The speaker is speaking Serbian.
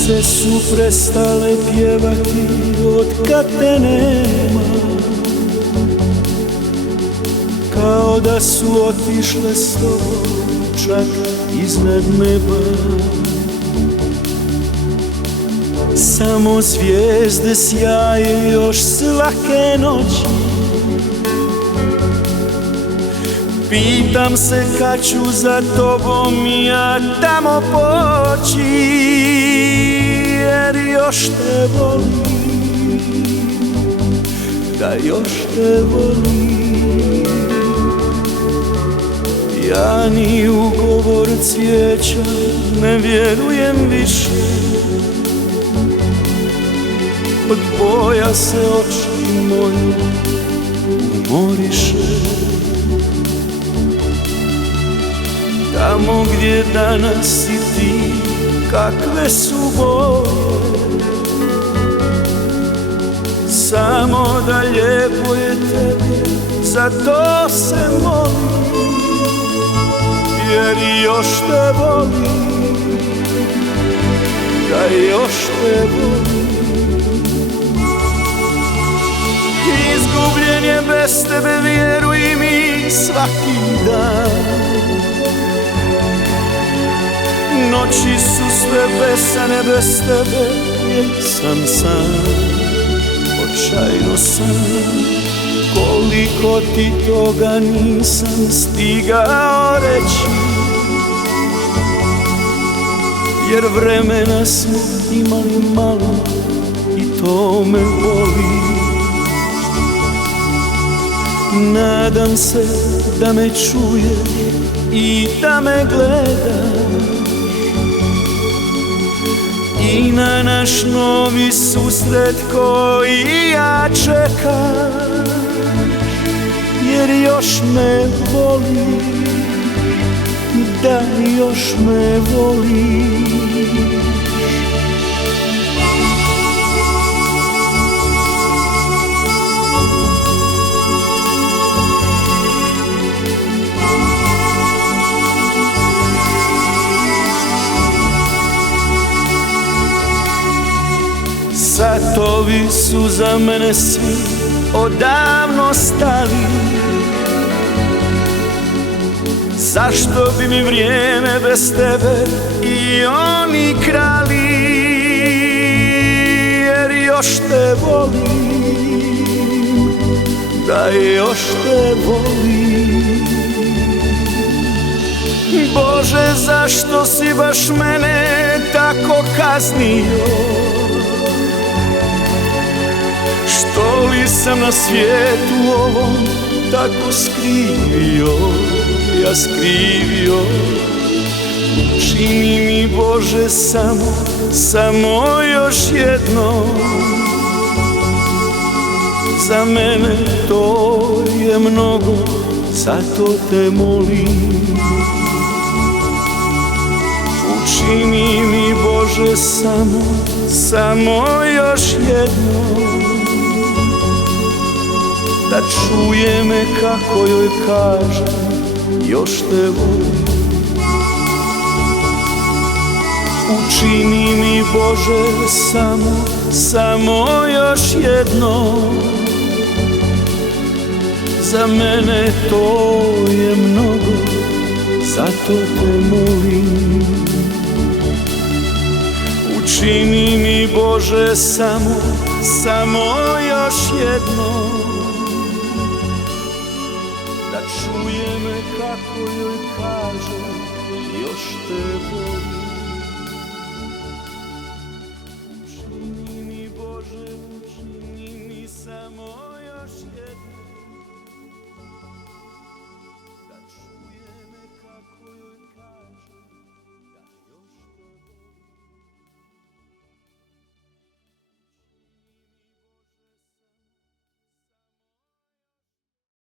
Ptice su prestale pjevati od kad te nema, kao da su otišle s tobom čak iznad neba. Samo zvijezde sjaje još svake noći. Pitam se kad ću za tobom ja tamo poći, jer još te volim, da još te volim. Ja ni u govor cvijeća ne vjerujem više, od boja se oči moje umoriše. Tamo gdje danas si ti, kakve su boje, samo da lijepo je tebi, za to se molim, jer još te volim, da još te volim. Izgubljen je bez tebe, vjeruj mi, svaki dan. Noći su sve besane bez tebe, jer sam sam, očajno sam. Koliko ti toga nisam stigao reći, jer vremena smo imali malo i to me boli. Nadam se da me čuješ i da me gledaš, i na naš novi susret koji ja čekam, jer još me voliš, da još me voliš. Satovi su za mene svi odavno stali, zašto bi mi vrijeme bez tebe i oni krali, jer još te volim, da još te volim. Bože, zašto si baš mene tako kaznio? Što li sam na svijetu ovom tako skrivio, ja skrivio? Čini mi, Bože, samo još jedno. Za mene to je mnogo, zato te molim. Učini mi, Bože, samo još jedno, da čuje me kako joj kažem, još te volim. Učini mi, Bože, samo još jedno. Za mene to je mnogo, zato te molim. Učini mi, Bože, samo još jedno, da čuje me kako joj kažem, još te volim.